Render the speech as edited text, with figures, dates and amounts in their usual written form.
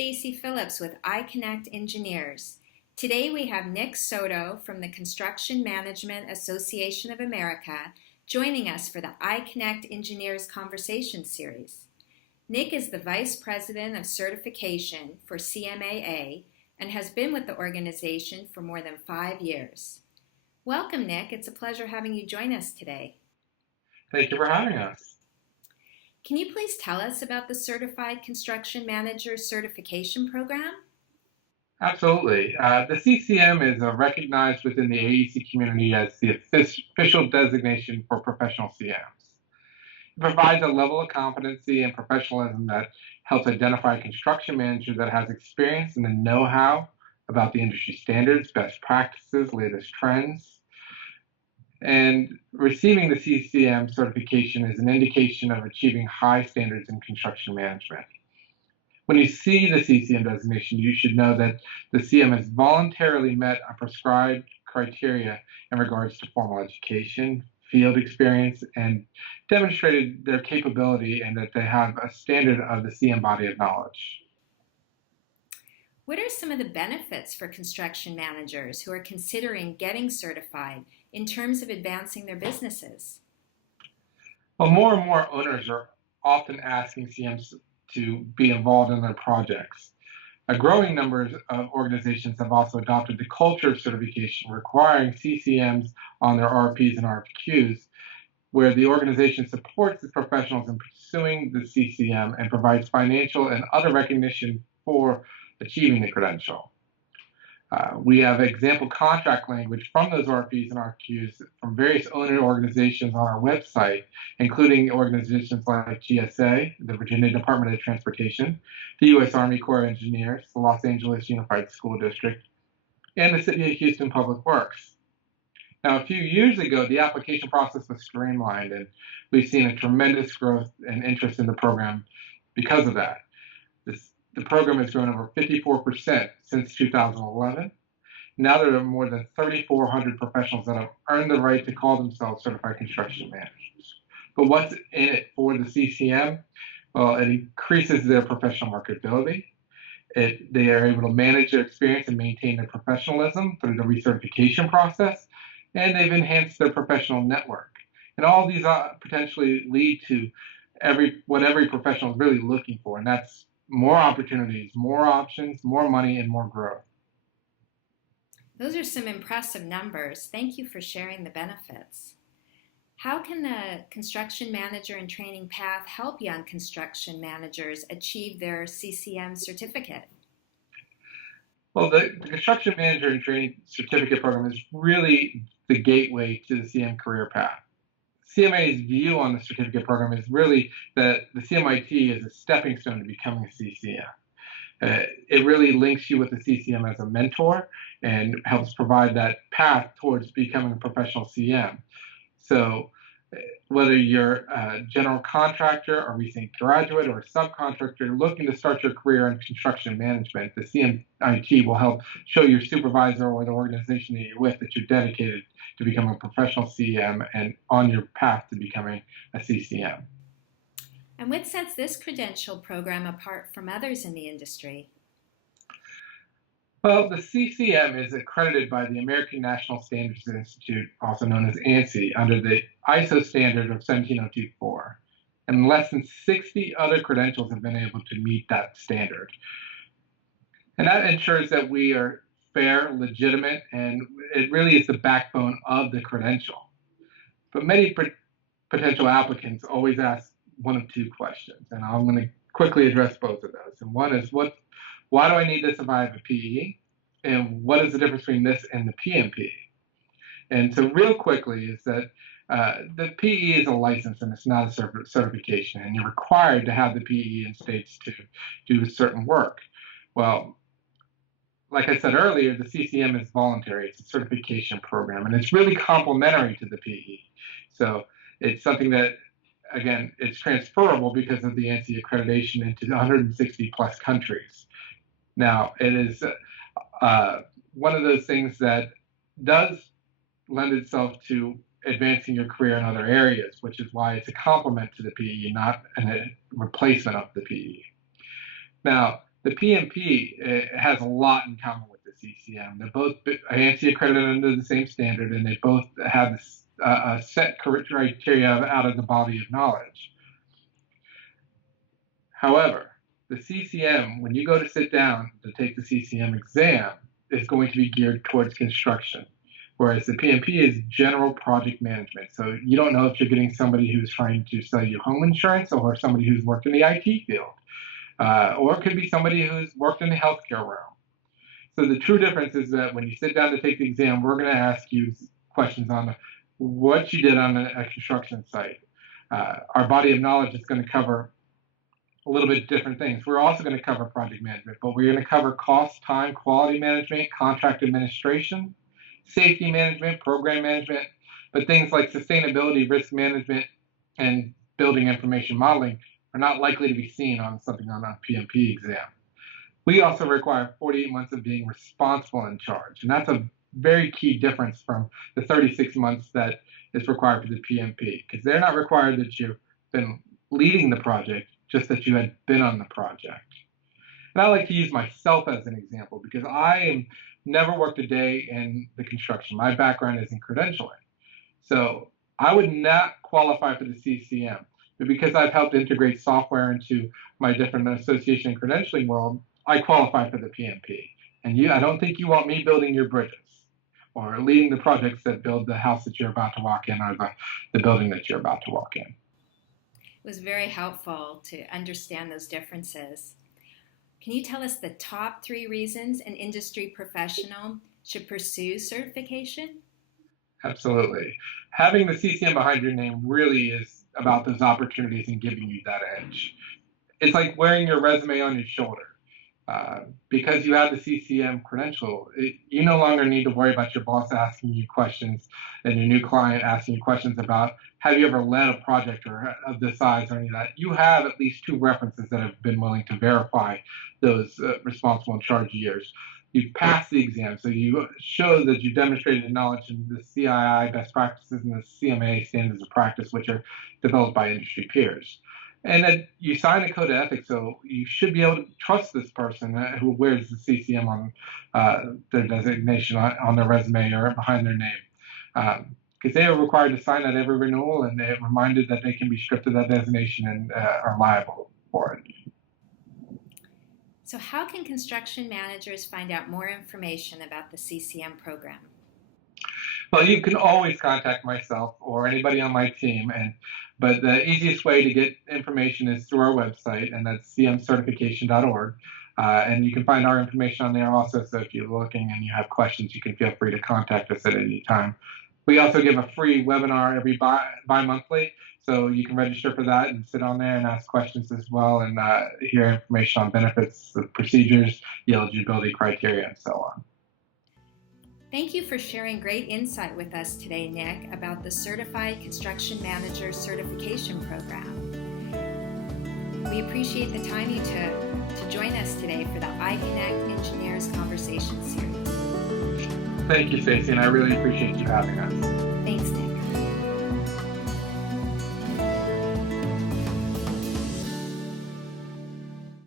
Stacy Phillips with iConnectEngineers. Today we have Nick Soto from the Construction Management Association of America joining us for the iConnectEngineers Conversation Series. Nick is the Vice President of Certification for CMAA and has been with the organization for more than 5 years. Welcome, Nick. It's a pleasure having you join us today. Thank you for having us. Can you please tell us about the Certified Construction Manager Certification Program? Absolutely. The CCM is recognized within the AEC community as the official designation for professional CMs. It provides a level of competency and professionalism that helps identify a construction manager that has experience and the know-how about the industry standards, best practices, latest trends. And receiving the CCM certification is an indication of achieving high standards in construction management. When you see the CCM designation, you should know that the CM has voluntarily met a prescribed criteria in regards to formal education, field experience, and demonstrated their capability and that they have a standard of the CM body of knowledge. What are some of the benefits for construction managers who are considering getting certified in terms of advancing their businesses? Well, more and more owners are often asking CMs to be involved in their projects. A growing number of organizations have also adopted the culture of certification, requiring CCMs on their RFPs and RFQs, where the organization supports its professionals in pursuing the CCM and provides financial and other recognition for achieving the credential. We have example contract language from those RFPs and RFQs from various owner organizations on our website, including organizations like GSA, the Virginia Department of Transportation, the U.S. Army Corps of Engineers, the Los Angeles Unified School District, and the City of Houston Public Works. Now, a few years ago, the application process was streamlined, and we've seen a tremendous growth and interest in the program because of that. The program has grown over 54% since 2011. Now there are more than 3,400 professionals that have earned the right to call themselves certified construction managers. But what's in it for the CCM? Well, it increases their professional marketability. They are able to manage their experience and maintain their professionalism through the recertification process, and they've enhanced their professional network. And all these potentially lead to what every professional is really looking for, and that's more opportunities, more options, more money, and more growth. Those are some impressive numbers. Thank you for sharing the benefits. How can the construction manager and training path help young construction managers achieve their CCM certificate? Well, the construction manager and training certificate program is really the gateway to the CM career path. CMA's view on the certificate program is really that the CMIT is a stepping stone to becoming a CCM. It really links you with the CCM as a mentor and helps provide that path towards becoming a professional CM. So whether you're a general contractor, a recent graduate, or a subcontractor looking to start your career in construction management, the CMIT will help show your supervisor or the organization that you're with that you're dedicated to becoming a professional CM and on your path to becoming a CCM. And what sets this credential program apart from others in the industry? Well, the CCM is accredited by the American National Standards Institute, also known as ANSI, under the ISO standard of 17024. And less than 60 other credentials have been able to meet that standard. And that ensures that we are fair, legitimate, and it really is the backbone of the credential. But many potential applicants always ask one of two questions, and I'm going to quickly address both of those. And one is, why do I need this if I have a PE? And what is the difference between this and the PMP? And so real quickly is that the PE is a license and it's not a certification, and you're required to have the PE in states to do certain work. Well, like I said earlier, the CCM is voluntary. It's a certification program, and it's really complementary to the PE. So it's something that, again, it's transferable because of the ANSI accreditation into 160 plus countries. Now, it is one of those things that does lend itself to advancing your career in other areas, which is why it's a complement to the PE, not a replacement of the PE. Now, The PMP has a lot in common with the CCM. They're both ANSI accredited under the same standard, and they both have a set criteria out of the body of knowledge. However, the CCM, when you go to sit down to take the CCM exam, is going to be geared towards construction, whereas the PMP is general project management. So you don't know if you're getting somebody who's trying to sell you home insurance or somebody who's worked in the IT field. Or it could be somebody who's worked in the healthcare realm. So the true difference is that when you sit down to take the exam, we're going to ask you questions on what you did on a construction site. Our body of knowledge is going to cover a little bit different things. We're also going to cover project management, but we're going to cover cost, time, quality management, contract administration, safety management, program management, but things like sustainability, risk management, and building information modeling are not likely to be seen on something on a PMP exam. We also require 48 months of being responsible in charge, and that's a very key difference from the 36 months that is required for the PMP, because they're not required that you've been leading the project, just that you had been on the project. And I like to use myself as an example because I never worked a day in the construction. My background is in credentialing. So I would not qualify for the CCM, but because I've helped integrate software into my different association and credentialing world, I qualify for the PMP. And I don't think you want me building your bridges or leading the projects that build the house that you're about to walk in or the building that you're about to walk in. It was very helpful to understand those differences. Can you tell us the top 3 reasons an industry professional should pursue certification? Absolutely. Having the CCM behind your name really is about those opportunities and giving you that edge. It's like wearing your resume on your shoulder. Because you have the CCM credential, you no longer need to worry about your boss asking you questions and your new client asking you questions about have you ever led a project or of this size or any of that. You have at least 2 references that have been willing to verify those responsible in charge years. You've passed the exam, so you show that you demonstrated knowledge in the CII best practices and the CMAA standards of practice, which are developed by industry peers. And then you sign a code of ethics, so you should be able to trust this person who wears the CCM on their designation on their resume or behind their name. Because they are required to sign at every renewal, and they're reminded that they can be stripped of that designation and are liable for it. So how can construction managers find out more information about the CCM program? Well, you can always contact myself or anybody on my team, but the easiest way to get information is through our website, and that's cmcertification.org. And you can find our information on there also, so if you're looking and you have questions, you can feel free to contact us at any time. We also give a free webinar every bi-monthly, so you can register for that and sit on there and ask questions as well and hear information on benefits, the procedures, the eligibility criteria, and so on. Thank you for sharing great insight with us today, Nick, about the Certified Construction Manager Certification Program. We appreciate the time you took to join us today for the iConnectEngineers Conversation Series. Thank you, Stacey, and I really appreciate you having us.